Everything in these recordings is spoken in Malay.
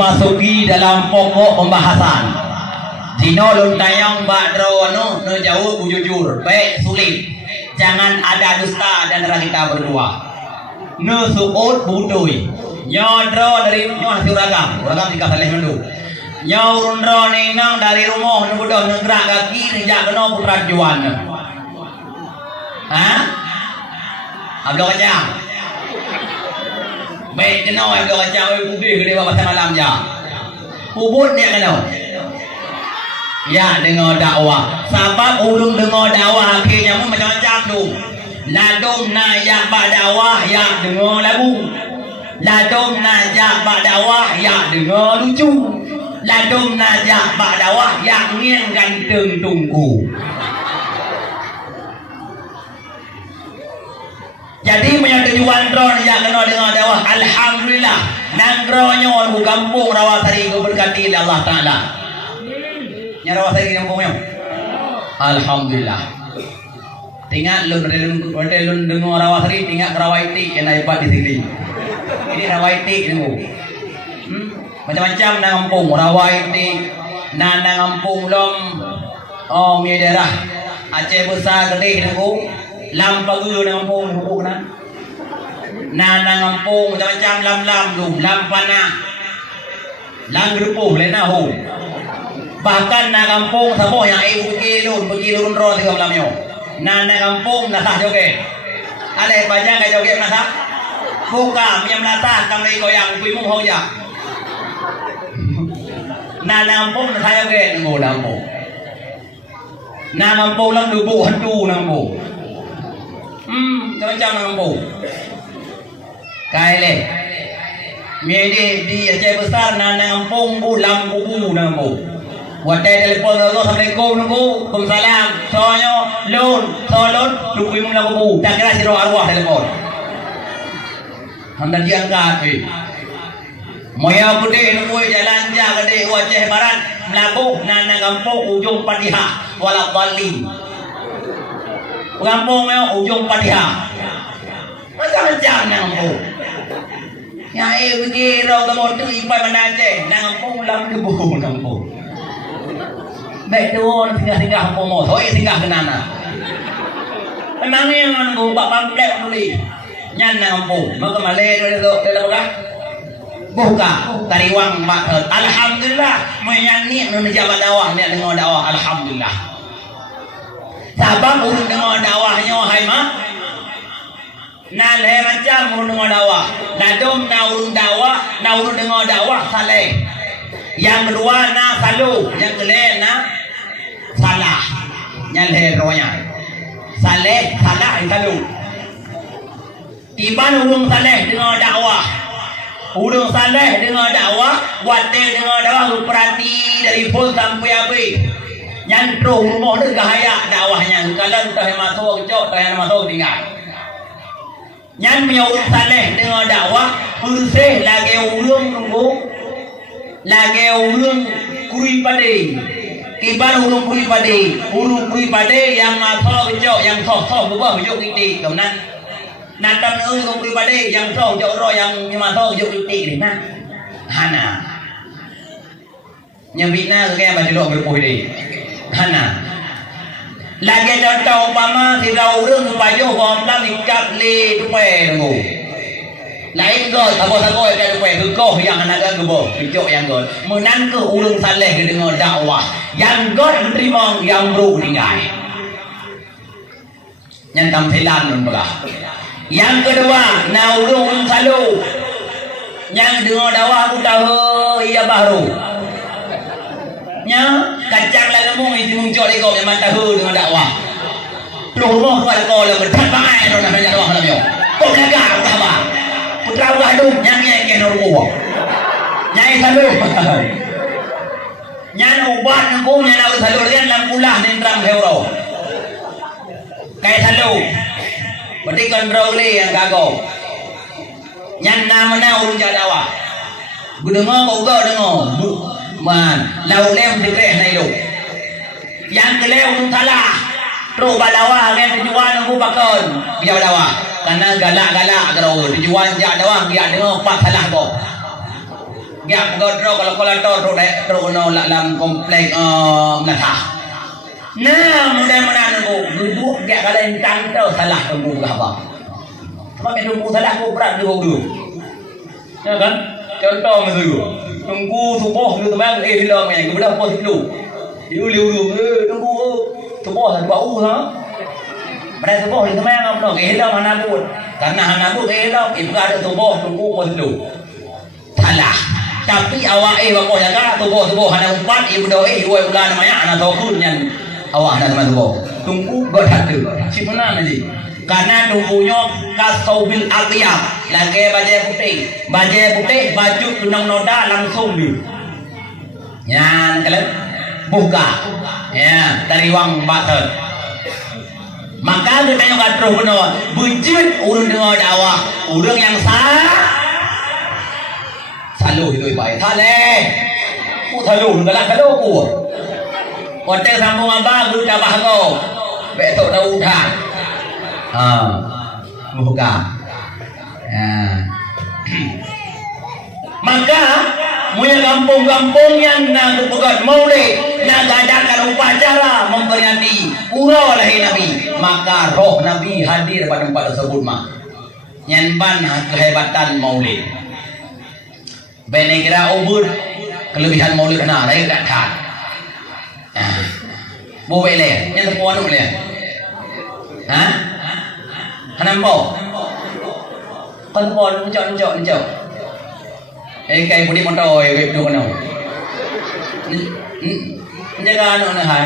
memasuki dalam pokok pembahasan. Dino lun tayang badro no jauh jujur, baik sulit. Jangan ada dusta dan antara kita berdua. No suut budui. Nyodro dari hasil ragam tiga saleh mendu. Nyaurundro nengang dari rumah nu bodoh ngerak kaki rijak kena putra juan. Hah? Abdul kacang. Baik kena Abdul kacang putih gede pasal malam ja. Puput dia kena. Ya dengar dakwah. Sebab ulung dengar dakwah akhirnya pun macam-macam tu. Ladum nayak bak dakwah ya dengar lagu. Ladum najak bak dakwah ya dengar lucu. Ladum najak bak dakwah ya ngien ganteng tunggu. Jadi punya tujuan drone yang kena dengar dakwah. Alhamdulillah nanggronya orang kampung Rawasari berkati Allah Ta'ala. Nya Rawasari kampungnya alhamdulillah. Tinggal lun dengar Rawasari tinggal Rawaiti yang hebat di sini. Ini Rawaiti tunggu. Macam-macam nang kampung Rawaiti, nang kampung lom mi daerah Aceh besar gede tunggu. Lampagu nang kampung buku na. Nang kampung macam-macam lam dum, lam panah. Lam gerupuh lena ho. Bahkan nang kampung sabo yang pergi lun ron tiga malam yo. Nang kampung nasah joget. Ale banyak ke joget nasah. Buka miam latah kami goyang kuimu ho ya. Nang kampung nasah joget ngo kampung. Nang kampung lam dubu hantu nang kampung. Macam nang kampung. Kaile. Mede di Aceh besar nang kampung ulam kubu nang kampung. Wadai telepon tu Assalamualaikum nunggu. Waalaikumsalam. Soalnya lon dukui mung nang kubu. Tak kira siro arwah telepon. Hendak diangkat. Moya gede nunggu jalan ja gede Aceh Barat melaku nang kampung ujung Padihah wala Bali. Kampung meo ujung Padihah. Macam-macam nang kampung. Yang pergi rau kamu tu ipai mana je nang kampung lam debu nang kampung. Baik tu orang singgah kampung mo, thôi singgah ke nana. Memang ni nang kampung bak pamplek beli. Nyan nang kampung, maka Malay tu dah buka tariwang mak. Alhamdulillah menyanyi menjabat dakwah ni dengar dakwah alhamdulillah. Sabab urut dengar dakwahnya hai mak. Nan le macam urut dengar dakwah. Ladum na urut dakwah, na urut dengar dakwah saleh. Yang kedua na salu, yang ketiga na salah. Yang leronya. Saleh, salah, salu. Tiba urung saleh dengar dakwah. Urung saleh dengar dakwah, wate dengar dakwah perhati dari pul sampai habis. Nyantro rumah ni gaya dakwahnya. Kalau tak masuk cok, tak masuk tinggal. Nyan punya urung saleh dengar dakwah, bersih lagi urung nunggu, lagi urung kui pade. Kibar urung kui pade yang masuk cok, yang sok berubah hujung titik. Kemudian nantam urung kui pade yang sok cok roh yang masuk hujung titik ni nah. Hana. Nyambitna ke baju dok berpuh ni. Hana. Lagi contoh umpama si urang supaya bom lam ikat le tupai nunggu. Lain gol sabo-sabo ke tupai ke kau yang anak gebo, picok yang gol. Menan ke urang saleh ke dengar dakwah. Yang gol menerima yang bro tinggal. Yang tampilan nun belah. Yang kedua, na urang salu. Yang dengar dakwah aku tahu ia baru. Nya kacang lah kamu itu muncul lego yang mata hu dengan dakwah. Lu rumah kau kau lah berdat bangai tu nak banyak dakwah lah yo. Kau kagak tak apa. Putra buah tu nyai ke normo. Nyai salu. Nyai ubat aku nyai lalu salu dia dalam kulah nendram hero. Kai salu. Berarti kontrol yang kagak. Nyai nama urung dakwah. Dengar kau dengar. Man, lau lem dikreh na ilo. Yang keleo nung salah. Ro badawa kan tujuan aku bakon. Dia badawa. Karena galak-galak kalau tujuan dia dawa dia dengar pak salah kau. Gap godro kalau kolator ro dalam komplek Melaka. Nah, mudah-mudahan aku duduk gak kalian tantau salah tunggu apa. Makai tunggu salah aku berat dulu. Ya kan? Contoh macam tunggu subuh tu memang hilang yang kemudian apa dulu. Liu tunggu subuh tak bau ha. Pada subuh itu memang apa hilang mana pun. Karena mana pun hilang ibu ada subuh tunggu apa dulu. Salah. Tapi awak bapa jaga subuh hana umpat ibu doi 2 bulan namanya anak tahu yang awak nak subuh. Tunggu god tu. Cipuna nanti. Karena tunggunya kasaubil aqyab. Lagi baju putih baju tunang noda langsung dulu. Ya, kalian buka. Ya, dari wang batal. Maka kita yang gaduh benar. Bujut urang dengar dakwah, urang yang selalu itu baik. Thale. Ku selalu galak gaduh ku. Hotel sambung abang lu dah bahago. Besok dah udah. Buka. Maka muya kampung-kampung yang nak buat maulid, nak adakan upacara memperingati urau lahir Nabi, maka roh Nabi hadir pada tempat tersebut mak. Nyanban kehebatan maulid. Benekira ubud kelebihan maulid na lain tak kan. Boleh le, yang sepuan boleh. Nampak? Kan pon njok. Kai budi motor web tu kena. Jaga anu nak hai.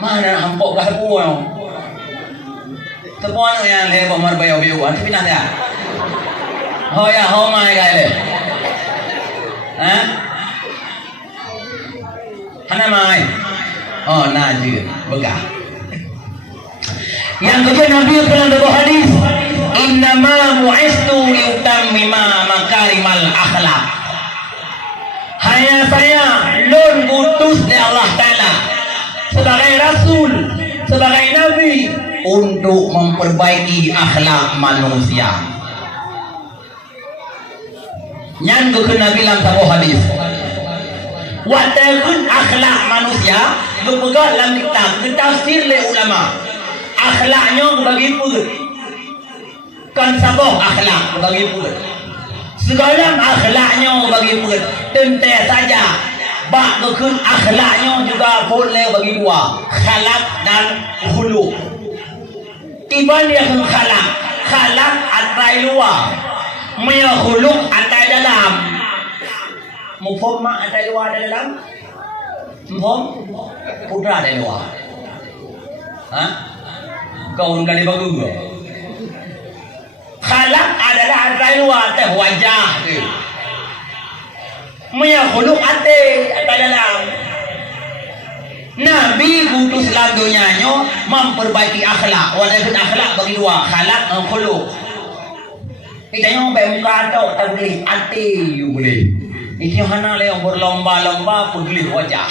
Mana hampok kat aku tau. Tepuan yang le pamar bayo tapi nak ya. Ho mai gai le. Hana mai. Oh, nah je. Begah. Yang kedua Nabi pernah berbuat hadis, innama mu'istu liutammima makarimal akhlak. Hanya saya lun utus dari Allah Ta'ala sebagai Rasul, sebagai Nabi untuk memperbaiki akhlak manusia. Yang kedua Nabi dalam sebuah hadis, watakun akhlak manusia berpegang dalam kitab ditafsir oleh ulama. Akhlaknya bagi pun kan sabah akhlak bagi pun segala akhlaknya bagi pun tentu saja bak berkun akhlaknya juga boleh bagi dua khalaq dan khuluq. Tiba dia ke khalaq atai luar maya khuluq atai dalam mufhum mak atai luar ada dalam mufhum putra ada luar kau orang dari bagus ke? Khalaq adalah atai luar atas wajah tu. Maya khuluq atas dalam. Nabi utus dalam dunianya memperbaiki akhlak. Walaupun akhlak bagi dua, khalaq dan khuluq. Kita yang baik muka atau tak boleh hati boleh. Itu hana le yang berlomba-lomba pergi wajah.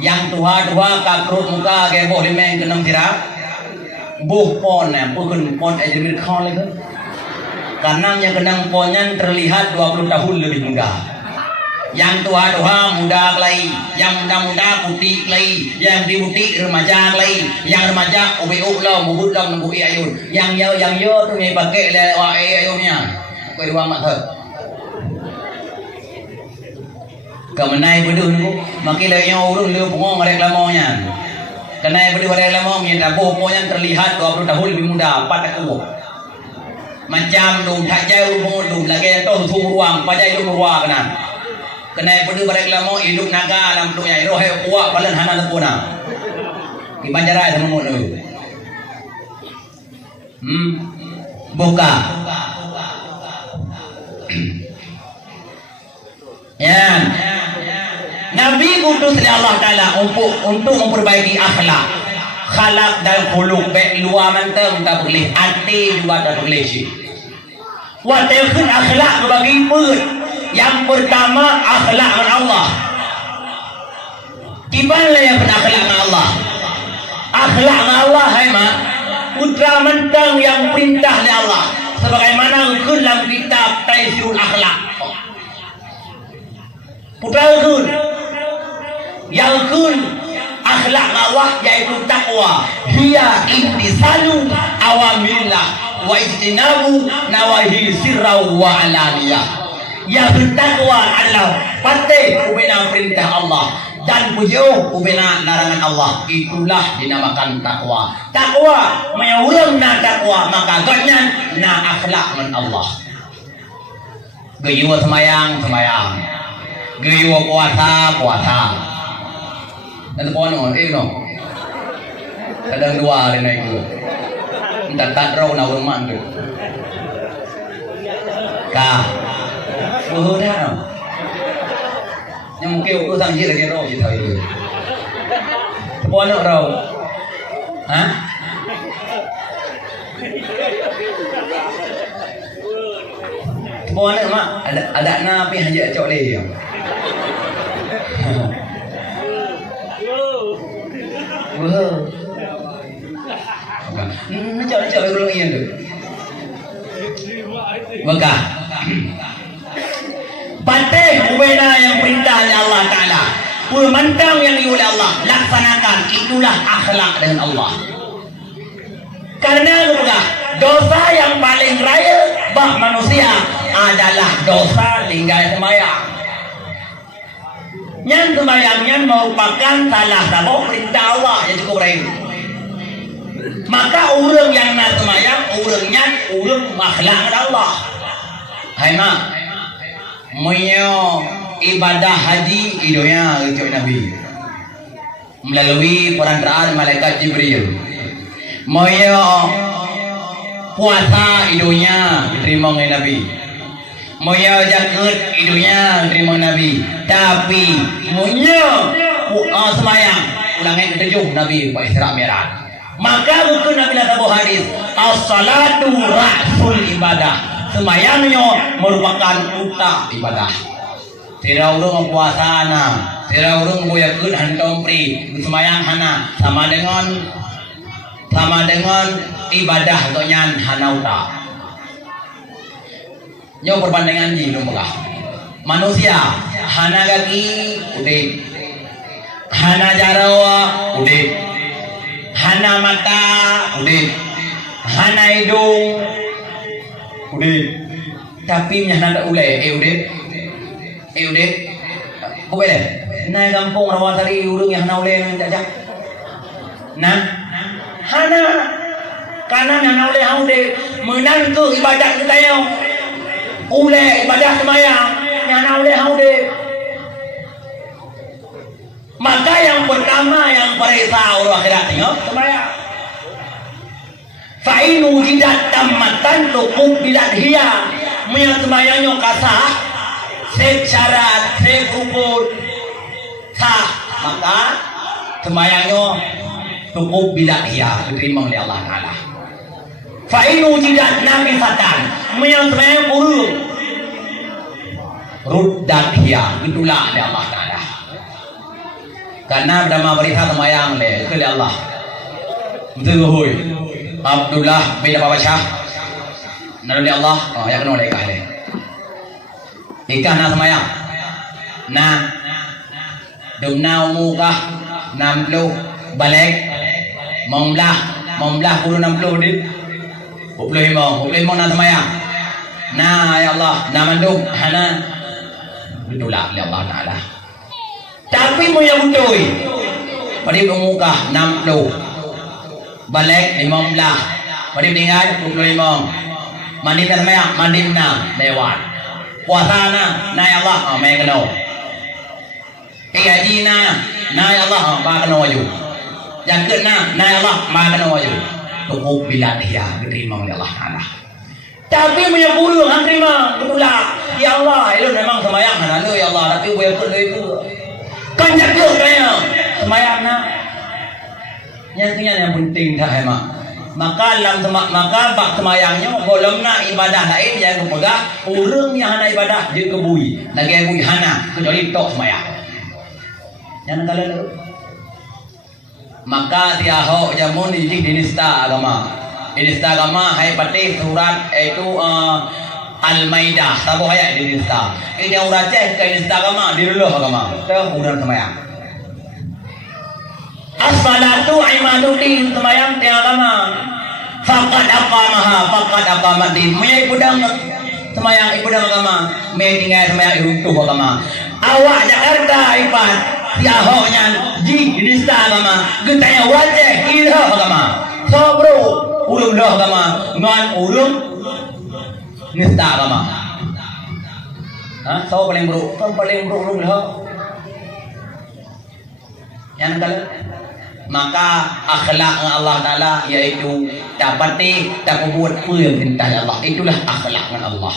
Yang tua-tua kakrut muka ke boleh main kenang tirak. Buh pon bukan pon aja kau lagi. Karena yang kenang ponnya terlihat 20 tahun lebih muda. Yang tua-tua muda lagi, yang muda-muda putih lagi, yang putih remaja lagi, yang remaja ubi-ub lah, mubut lah, nembui ayun. Yang yo tu ni pakai le ayunnya. Kau dua mak ter. Kemenai berdua ni, makin lagi yang urut lu pungong reklamonya. Karena berdua reklamo minta bopo yang terlihat 20 tahun lebih muda, 4 tahun. Macam dum tak jauh dum lagi tu tung ruang, pajai dum ruang kena. Kena berdua reklamo hidup naga dalam dunia, roh kuat balan hana lepuna. Di Banjarai semua tu. Buka. Ya. Nabi utus oleh Allah Ta'ala untuk memperbaiki akhlak, khalaq dan khuluq. Baik luar mantap tak boleh, hati juga tak boleh. Walaupun akhlak berbagi pun. Yang pertama akhlak dengan Allah. Gimana yang berakhlak dengan Allah? Akhlak dengan Allah hai mak, putra mentang yang perintah oleh Allah. sebagaimana ukun dalam kitab Taisirul Akhlak. Putra ukun yang ukun akhlak Allah yaitu takwa, hiya imtisalu awamirillah wa ijtinabu nawahi sirra wa alaniyah. Yang bertakwa adalah patuh ubena perintah Allah dan jauh ubena larangan Allah. Itulah dinamakan takwa. Takwa menyurung na takwa maka ganyan na akhlak dengan Allah. Gayuwa semayang, gayuwa puasa. Dan puan no, kadang dua ada naik tu. Entah tak raw na urman tu. Kah. Dah. Yang mungkin aku sanggih lagi roh je tahu itu. Puan nak roh? Ha? Puan nak mak ada napi hajat cok leh. Nak cok dulu ian tu. Maka patih ubena yang perintah oleh Allah Ta'ala, pemantang yang oleh Allah laksanakan. Itulah akhlak dengan Allah. Karena dosa yang paling raya bah manusia adalah dosa tinggal sembahyang. Yang sembahyangnya merupakan salah satu perintah Allah yang cukup raya. Maka orang yang nak sembahyang orangnya orang akhlak dengan Allah. Hai mak, Moyo ibadah haji idonya ucap Nabi melalui perantaraan malaikat Jibril. Moyo puasa idonya diterima oleh Nabi. Moyo zakat idonya diterima Nabi. Tapi moyo sembahyang ulangan ketujuh Nabi buat Isra Mi'raj. Maka buku Nabi lah tahu hadis as-salatu ra'sul ibadah. Sembayangnya merupakan utak ibadah. Tidak urung puasa na, tidak urung boya kun hantom pri, sembayang hana sama dengan ibadah tonyan hana utak. Nyo perbandingan ji lumpah. Manusia hana kaki udik, hana jarawa udik, hana mata udik, hana hidung udik, tapi nyah nak ulai, udik, boleh. Naik kampung Rawasari urung yang nak ulai yang jajak. Nah, hana, karena yang nak ulai udik, menang tu ibadat kita yang ulai ibadat sembahyang, yang nak ulai udik. Maka yang pertama yang perisa orang akhirat tengok sembahyang. Fa'inu jidat tamatan tukum bilat hiya. Menyang sembahyangnya kasah secara sekubur sah, maka sembahyangnya cukup bilat hiya diterima oleh Allah Ta'ala. Fa'inu jidat nabisatan. Menyang sembahyang buruk ruddat hiya. Itulah oleh Allah Ta'ala. Karena berdama berita sembahyang oleh Allah. Betul hui. Abdullah bin Abu Bakar Nabi Allah yang kenal ikan ni ikan nak semayang na dumna umukah 60 balik membelah puluh 60 dit 25 nak semayang na ya Allah na mandum hana itulah ya Allah Ta'ala. Tapi mo yang betul pada umukah 60 balik 15 mandi tinggal 25 mandi termayak mandi na lewat puasa na ya Allah may kena haji na ya Allah ma kena waju zakat na ya Allah ma kena waju cukup bila dia diterima oleh Allah Ta'ala. Tapi punya burung hang terima betulah ya Allah itu memang sembahyang lalu ya Allah tapi gue ikut itu kan jaga kaya sembahyang na yang penting tak hemat. Maka bak semayangnya golong nak ibadah lain yang kepegah orang yang hana ibadah dia kebui lagi bui hana kecuali tok semayang. Jangan kalau tu. Maka tiahok jamun ini dinista agama. Dinista agama hai petik surat itu Al-Maidah. Sabo ayat dinista. Ini yang urang cek ke dinista agama diruluh agama. Teu urang semayang. As-salatu imaduddin semayang ti agama. Faqad aqamaddin. Menyai pedang semayang ibudang agama. Meningai semayang iruntuh agama. Awak Jakarta ipan tiahonya ji dinista agama. Gentanya wajah kira agama. So bro, urung dah agama. Ngan urung nista agama. So paling bro, urung dah. Yang kalau maka akhlak Allah Taala yaitu dapati tak buat pun perintah Allah, itulah akhlak Allah.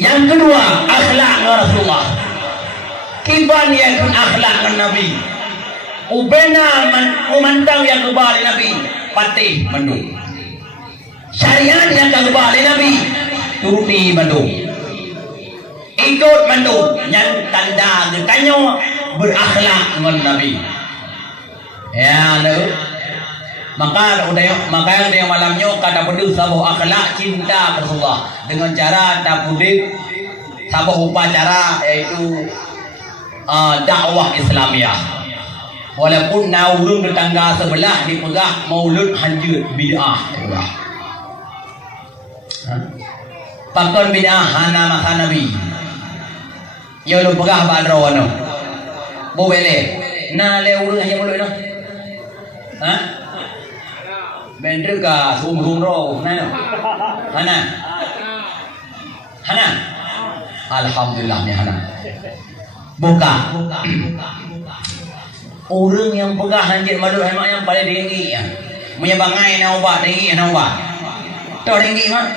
Yang kedua akhlak Rasulullah, kiban yang akhlak Nabi, ubena memandang yang kebal Nabi, patih mendung. Syariat yang kebal Nabi, turuti mendung, ikut mendung, yang tanda getanya berakhlak dengan Nabi. Ya, maka yang dia malamnya kata pedus sabuh akhlak cinta Rasulullah dengan cara tabudik sabuh upacara yaitu dakwah Islamiyah. Walaupun naurung tetangga sebelah dipegah maulud hanjut bid'ah. Pakon bid'ah hana masa Nabi. Ya lu pegah badro no. Boleh. Na le urang hanya mulut no. Bender ka sum ro na. Hana. Alhamdulillah ni hana. Buka. Orang yang pegah hanjit madu hemat yang paling tinggi ya. Punya bangai na ubat tinggi na ubat. Tahu tinggi mah?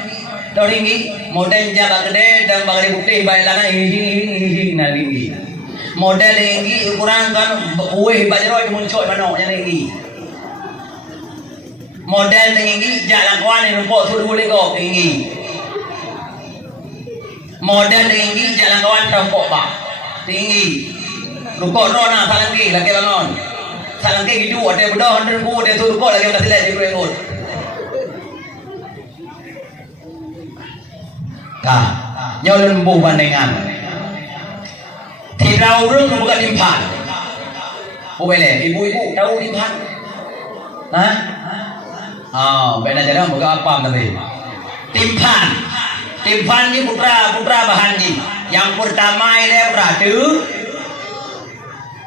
Tahu tinggi. Model jaga gede dan bagari putih bailana ini na tinggi. Model tinggi ukuran kan uih bajroi muncul mana yang tinggi. Model tinggi jalan kawan ni rumput suruh boleh kau tinggi. Model tinggi jalan kawan tampok pak tinggi. Rumput rona salangki lagi bangun. Salangki gitu ada bedah hendak ku ada suruh kau lagi kasih lagi berikut. Kah, nyolong bu bandingan. Tidak urung bukan timpan. Boleh, ibu-ibu tahu timpan? Beda cara bukan apa tadi. Timpan ni putra bahan ni. Yang pertama ini berada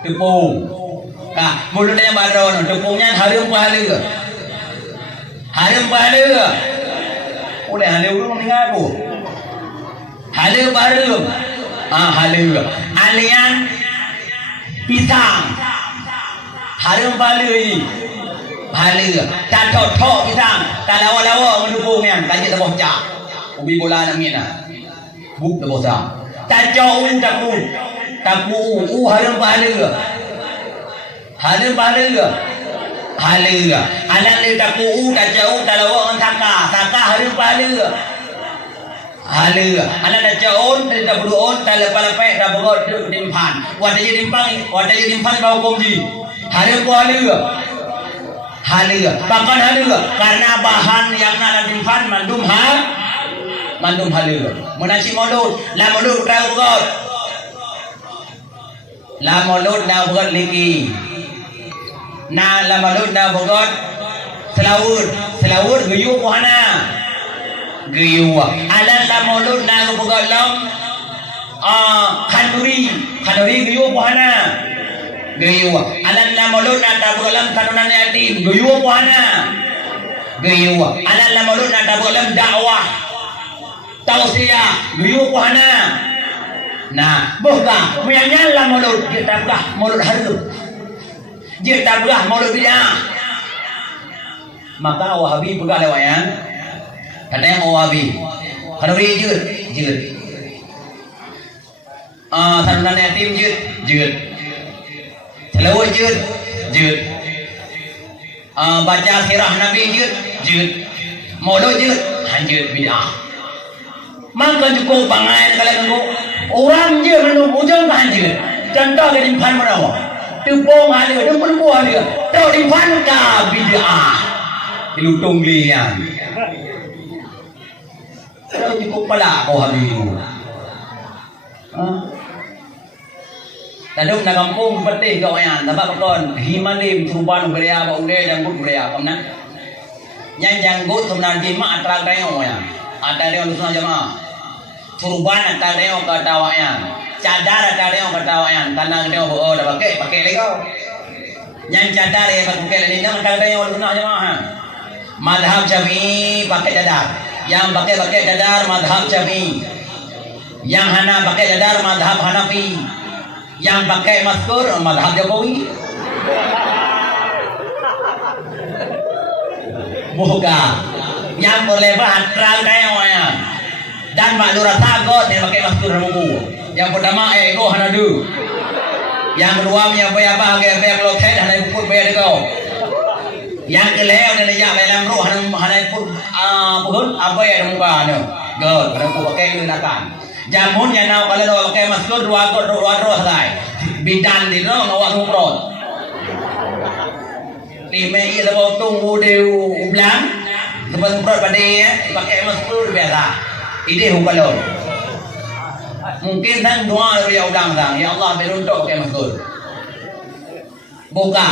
tepung. Nah, mulutnya baron, tepungnya harum pahala. Udah harum urung tinggal aku. Harum barum. Harum. Alian pisang. Harum pahala. Tato pisang. Talawa mendukung yang kaji tebok cak. Ubi bola nak mina. Buk tebok cak. Taco tapu harum pahala. Anak ni tapu taco talawa saka harum pahala. Anak dah jauh, dah berdoa, dah lepas dah berdoa dimpan. Wadah jadi dimpan bau komji. Halu. Bahkan halu karena bahan yang nak dimpan mandum halu. Menasi mulut, la mulut dah berdoa. La mulut dah berdoa lagi. La mulut dah berdoa. Selawur guyup mana? Guyup. Alan la mulut dah berdoa. Kanduri guyup mana? Guyup. Alan la mulut dah berdoa kanunan yatim. Guyup mana? Guyup. Alan la mulut dah berdoa dakwah. Tausiah. Guyup mana? Nah, bukan. Punyanya la mulut dia tabah mulut harum. Dia tabah mulut bid'ah. Maka Wahabi pegang lewayan. Katanya Wahabi. Kanduri jut. Sanunan yatim jut. Selawat jut. Baca sirah Nabi jut. Mulut jut bid'ah. Maka cukup bangai kalau orang je menunggu ujung banjir. Contoh ke dimpan mana? Tepung ada, tepung buah dia. Tahu dimpan ke bid'ah. Dilutung lian. Kalau cukup pala kau habis. Tadung na kampung seperti kau yang sebab kon himalim suruban beria ba unde janggut beria kamna yang janggut sebenarnya jima atrak dayo ya ada dayo lusna jama suruban atrak dayo ka tawaya cadar atrak dayo ka tawaya tanang dayo oh dah pakai lagi kau yang cadar ya pakai lagi nang atrak dayo lusna jama ha madhab Syafi'i pakai cadar yang pakai cadar madhab Syafi'i yang hana pakai cadar madhab Hanafi yang pakai masker madhab Jokowi bukan yang boleh terang ya dan Madura takut yang pakai masker buku yang pertama ego hanadu yang kedua punya apa agak loket hanai pun bayar kau yang kelihatan dari yang dalam roh hanai pun apa yang muka no god kalau pakai gunakan jamun yang nak kalau pakai masker dua sai bidan di no ngawak umroh lima iya lebau tunggu deu ulang sebab umroh pada pakai masker biasa ide hukalo mungkin sang doa ya udang sang ya Allah beruntuk pakai masker buka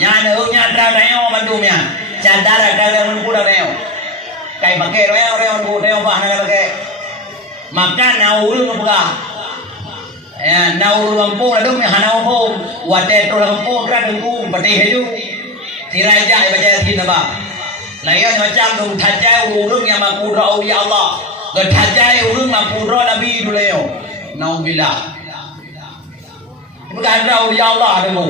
nya trayo bandumnya cadar ada mun kuda reo kai pakai reo kuda bah pakai maka naul buka ya naul kampung ada mi hanau pun wate to kampung kan dengku pati heju tirai ja baca sin ba layan macam dong thajai urung yang mapura ya Allah ke thajai urung mapura nabi duleo naudillah bukan ya Allah dulu